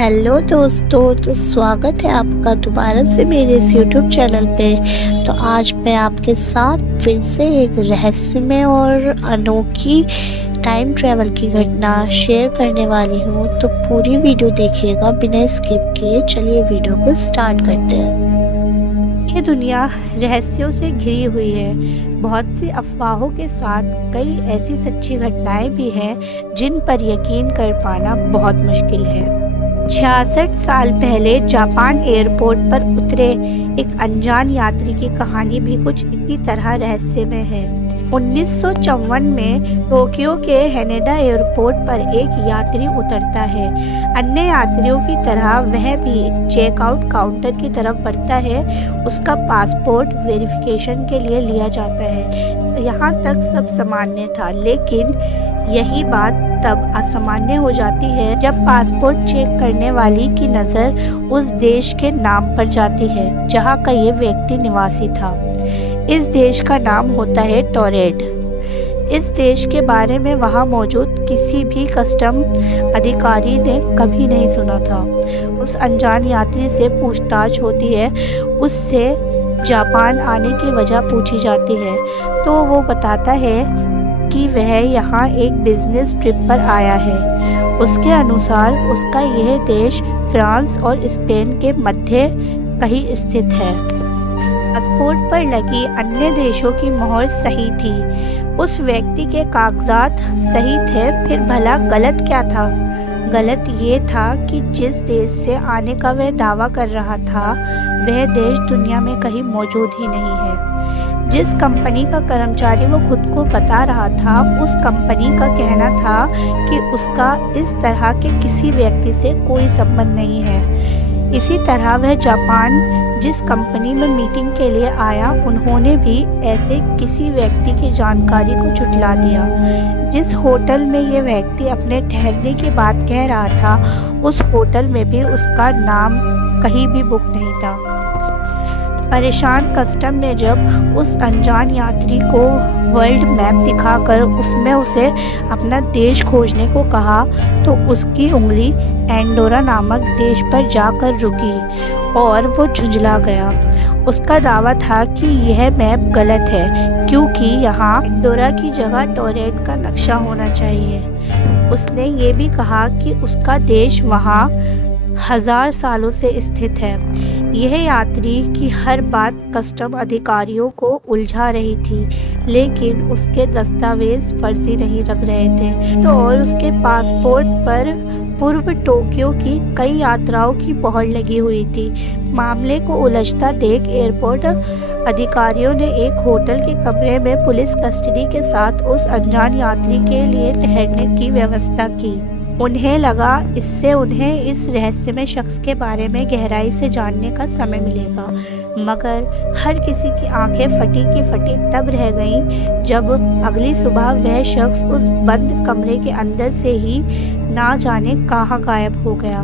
Hello दोस्तों, तो स्वागत है आपका दोबारा से मेरे इस यूट्यूब चैनल पे। तो आज मैं आपके साथ फिर से एक रहस्यमय और अनोखी टाइम ट्रैवल की घटना शेयर करने वाली हूँ। तो पूरी वीडियो देखिएगा बिना स्किप किए। चलिए वीडियो को स्टार्ट करते हैं। ये दुनिया रहस्यों से घिरी हुई है। बहुत सी अफवाहों के साथ कई ऐसी सच्ची घटनाएं भी हैं जिन पर यकीन कर पाना बहुत मुश्किल है। 66 साल पहले जापान एयरपोर्ट पर उतरे एक अनजान यात्री की कहानी भी कुछ इसी तरह रहस्यमय है। 1954 में टोक्यो के हैनेडा एयरपोर्ट पर एक यात्री उतरता है। अन्य यात्रियों की तरह वह भी चेकआउट काउंटर की तरफ बढ़ता है। उसका पासपोर्ट वेरिफिकेशन के लिए लिया जाता है। यहाँ तक सब सामान्य था, लेकिन यही बात तब असामान्य हो जाती है जब पासपोर्ट चेक करने वाली की नज़र उस देश के नाम पर जाती है जहाँ का ये व्यक्ति निवासी था। इस देश का नाम होता है टोरेड। इस देश के बारे में वहाँ मौजूद किसी भी कस्टम अधिकारी ने कभी नहीं सुना था। उस अनजान यात्री से पूछताछ होती है। उससे जापान आने की वजह पूछी जाती है तो वो बताता है कि वह यहाँ एक बिजनेस ट्रिप पर आया है। उसके अनुसार उसका यह देश फ्रांस और स्पेन के मध्य कहीं स्थित है। पासपोर्ट पर लगी अन्य देशों की मोहर सही थी। उस व्यक्ति के कागजात सही थे, फिर भला गलत क्या था? गलत ये था कि जिस देश से आने का वह दावा कर रहा था वह देश दुनिया में कहीं मौजूद ही नहीं है। जिस कंपनी का कर्मचारी वो खुद को बता रहा था, उस कंपनी का कहना था कि उसका इस तरह के किसी व्यक्ति से कोई संबंध नहीं है। इसी तरह वह जापान जिस कंपनी में मीटिंग के लिए आया, उन्होंने भी ऐसे किसी व्यक्ति की जानकारी को झुठला दिया। जिस होटल में ये व्यक्ति अपने ठहरने की बात कह रहा था, उस होटल में भी उसका नाम कहीं भी बुक नहीं था। परेशान कस्टम ने जब उस अनजान यात्री को वर्ल्ड मैप दिखाकर उसमें उसे अपना देश खोजने को कहा तो उसकी उंगली एंडोरा नामक देश पर जाकर रुकी और वो झुंझला गया। उसका दावा था कि यह मैप गलत है क्योंकि यहाँ एंडोरा की जगह टोरेड का नक्शा होना चाहिए। उसने ये भी कहा कि उसका देश वहाँ 1000 सालों से स्थित है। यह यात्री की हर बात कस्टम अधिकारियों को उलझा रही थी, लेकिन उसके दस्तावेज फर्जी नहीं लग रहे थे। तो और उसके पासपोर्ट पर पूर्व टोक्यो की कई यात्राओं की मोहर लगी हुई थी। मामले को उलझता देख एयरपोर्ट अधिकारियों ने एक होटल के कमरे में पुलिस कस्टडी के साथ उस अनजान यात्री के लिए ठहरने की व्यवस्था की। उन्हें लगा इससे उन्हें इस रहस्यमय शख्स के बारे में गहराई से जानने का समय मिलेगा, मगर हर किसी की आंखें फटी की फटी तब रह गईं जब अगली सुबह वह शख्स उस बंद कमरे के अंदर से ही ना जाने कहाँ गायब हो गया।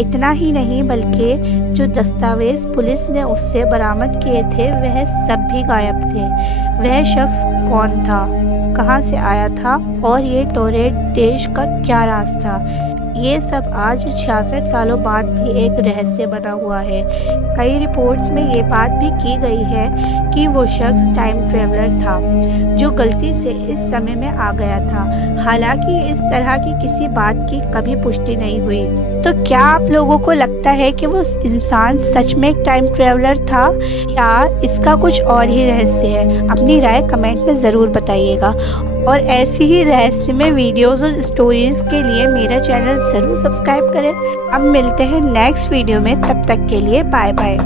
इतना ही नहीं बल्कि जो दस्तावेज पुलिस ने उससे बरामद किए थे वह सब भी गायब थे। वह शख्स कौन था, कहाँ से आया था और ये टोरेड देश का क्या राज था? ये सब आज 66 सालों बाद भी एक रहस्य बना हुआ है। कई रिपोर्ट्स में ये बात भी की गई है कि वो शख्स टाइम ट्रेवलर था जो गलती से इस समय में आ गया था। हालांकि इस तरह की किसी बात की कभी पुष्टि नहीं हुई। तो क्या आप लोगों को लगता है कि वो इंसान सच में एक टाइम ट्रेवलर था या इसका कुछ और ही रहस्य है? अपनी राय कमेंट में ज़रूर बताइएगा। और ऐसी ही रहस्यमय वीडियोस और स्टोरीज़ के लिए मेरा चैनल ज़रूर सब्सक्राइब करें। अब मिलते हैं नेक्स्ट वीडियो में, तब तक के लिए बाय बाय।